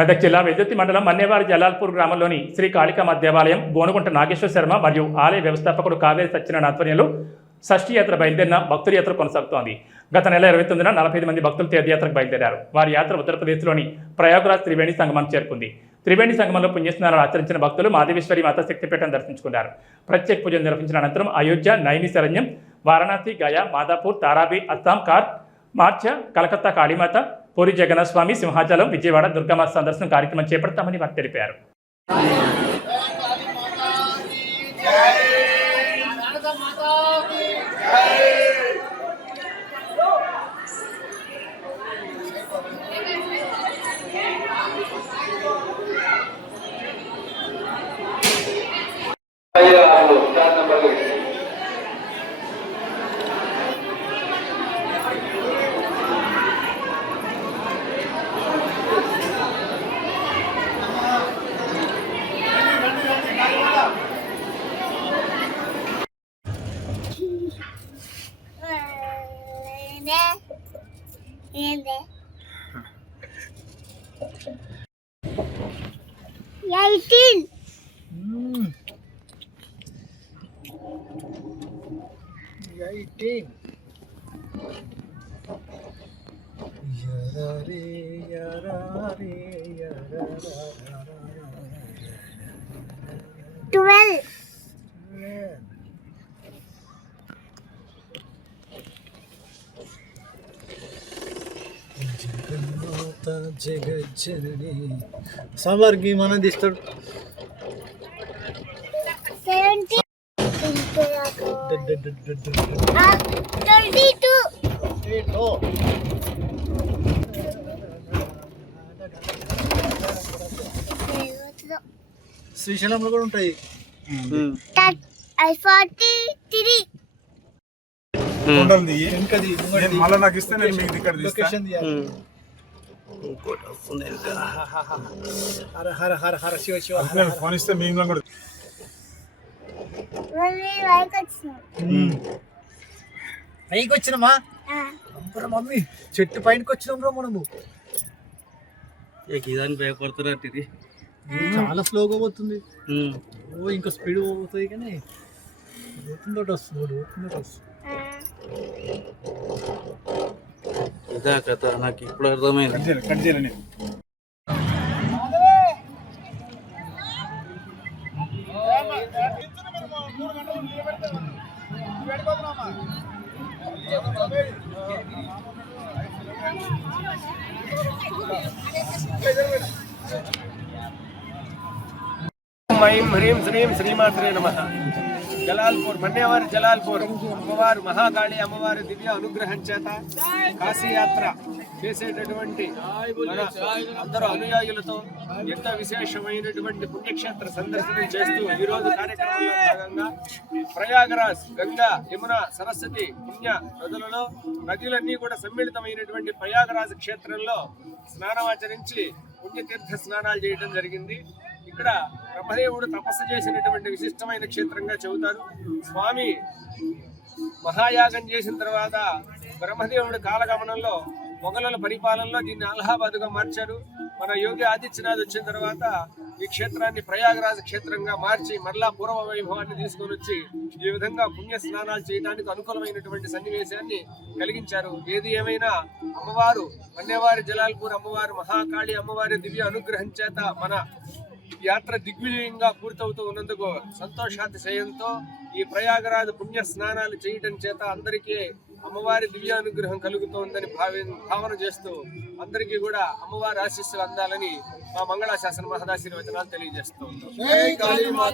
మెదక్ జిల్లా వెల్దుర్తి మండలం మన్నేవారి జలాల్పూర్ గ్రామంలోని శ్రీ కాళికామాత దేవాలయం గోనుగుంట నాగేశ్వర శర్మ మరియు ఆలయ వ్యవస్థాపకుడు కావేరి సత్యనారాయణ ఆధ్వర్యంలో షష్ఠీ యాత్ర బయలుదేరిన భక్తుల యాత్ర కొనసాగుతోంది. గత నెల 29న 45 మంది భక్తులు తీర్థయాత్రకు బయలుదేరారు. వారి యాత్ర ఉత్తరప్రదేశ్లోని ప్రయాగ్రాజ్ త్రివేణి సంగమానికి చేరుకుంది. త్రివేణి సంగమంలో పుణ్యస్నానాలు ఆచరించిన భక్తులు మాదేశ్వరి మాత శక్తిపీఠం దర్శించుకున్నారు. ప్రత్యేక పూజలు నిర్వహించిన అనంతరం అయోధ్య, నైమిశరణ్యం, వారణాసి, గయా, మాదాపూర్, తారాబి, అస్సాం, కార్ మార్చ, కలకత్తా కాళీమాత, పూరి జగన్నాథ స్వామి, సింహాచలం, విజయవాడ దుర్గామాత సందర్శన కార్యక్రమం చేపడతామని వారు తెలిపారు. జగజ్జనని సాంబార్కి మన తీస్తాడు. 22 శ్రీశైలంలో కూడా ఉంటాయి. 43 మళ్ళీ నాకు ఇస్తే నేను మీకు ఇక్కడ లొకేషన్ హర హర హర హర శివ శివ ఫోన్ ఇస్తే మీ ఇంట్లో కూడా పైకి వచ్చినమా మమ్మీ చెట్టు పైనకి వచ్చినాం రా మనము. భయపడుతున్నట్టు చాలా స్లోగా పోతుంది. ఓ ఇంకా స్పీడ్ పోతుంది కానీ పోతుందో వస్తుంది ఇదా కథ నాకు ఇప్పుడు అర్థమైంది. కట్ చేయాలి. ఐం హ్రీం శ్రీం శ్రీమాత్రే నమః. జలాల్పూర్ మన్నేవారి జలాల్పూర్ అమ్మవారు మహాకాళి అమ్మవారి దివ్య అనుగ్రహం చేత కాశీయాత్ర చేసేటటువంటి మన అందరూ అనుయాయులతో ఎంతో విశేషమైనటువంటి పుణ్యక్షేత్ర సందర్శనం చేస్తూ ఈరోజు కార్యక్రమంలో భాగంగా ప్రయాగరాజ్, గంగా, యమున, సరస్వతి పుణ్య నదులలో నదులన్నీ కూడా సమ్మిళితమైనటువంటి ప్రయాగరాజ్ క్షేత్రంలో స్నానమాచరించి పుణ్యతీర్థ స్నానాలు చేయడం జరిగింది. ఇక్కడ బ్రహ్మదేవుడు తపస్సు చేసినటువంటి విశిష్టమైన క్షేత్రంగా చెబుతారు. స్వామి మహాయాగం చేసిన తర్వాత బ్రహ్మదేవుడు కాలగమనంలో మొఘలుల పరిపాలనలో దీన్ని అలహాబాద్గా మార్చారు. మన యోగి ఆదిత్యనాథ్ వచ్చిన తర్వాత ఈ క్షేత్రాన్ని ప్రయాగరాజ్ క్షేత్రంగా మార్చి మరలా పూర్వ వైభవాన్ని తీసుకొని వచ్చి ఈ విధంగా పుణ్య స్నానాలు చేయడానికి అనుకూలమైనటువంటి సన్నివేశాన్ని కలిగించారు. ఏది ఏమైనా అమ్మవారు మన్నేవారి జలాల్పూర్ అమ్మవారు మహాకాళి అమ్మవారి దివ్య అనుగ్రహం చేత మన యాత్ర దిగ్విజయంగా పూర్తవుతూ ఉన్నందుకు సంతోషాతిశయంతో ఈ ప్రయాగరాజు పుణ్య స్నానాలు చేయడం చేత అందరికీ అమ్మవారి దివ్య అనుగ్రహం కలుగుతోందని భావన చేస్తూ అందరికీ కూడా అమ్మవారి ఆశీస్సులు అందాలని మా మంగళాశాసన మహదాశీర్వచనాలు తెలియజేస్తూ ఉన్నాం.